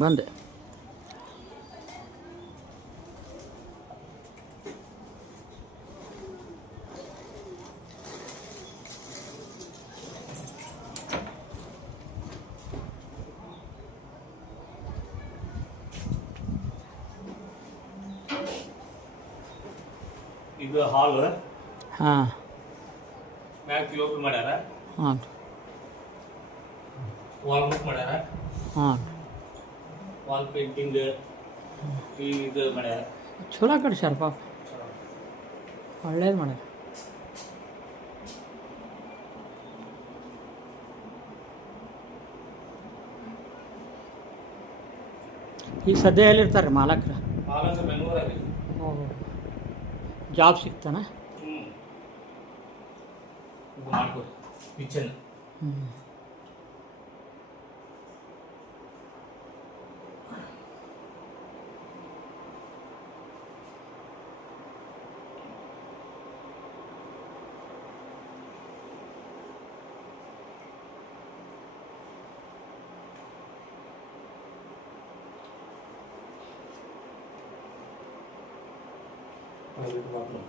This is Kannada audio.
ಬಂದೆ. ಇದು ಹಾಲ್. ಹಾಂ ಮ್ಯಾಕ್ ಪಿಒಪಿ ಮಾಡ್ಯಾರ. ಹಾಂ ವಾಲ್ ಬುಕ್ ಮಾಡ್ಯಾರ. ಹಾಂ ವಾಲ್ ಪೇಂಟಿಂಗ್ ಇದು ಮಾಡ್ಯಾರ. ಚಲೋ ಕಟ್ಸ್ಯಾರ ಪಾಪ, ಒಳ್ಳೇದು ಮಾಡ್ಯಾರ. ಈಗ ಸದ್ಯ ಎಲ್ಲಿರ್ತಾರೆ ಮಾಲಕ್ರ? ಮಾಲಕ ಬೆಂಗಳೂರಲ್ಲಿ. ಓಹ್, ಜಾಬ್ ಸಿಗ್ತಾನ? ಮಾಡ್ಬೋದು ಕಿಚನ್. ಹ್ಞೂ ಪ್ರೈವೇಟ್ ಬಾತ್ರೂಮ್.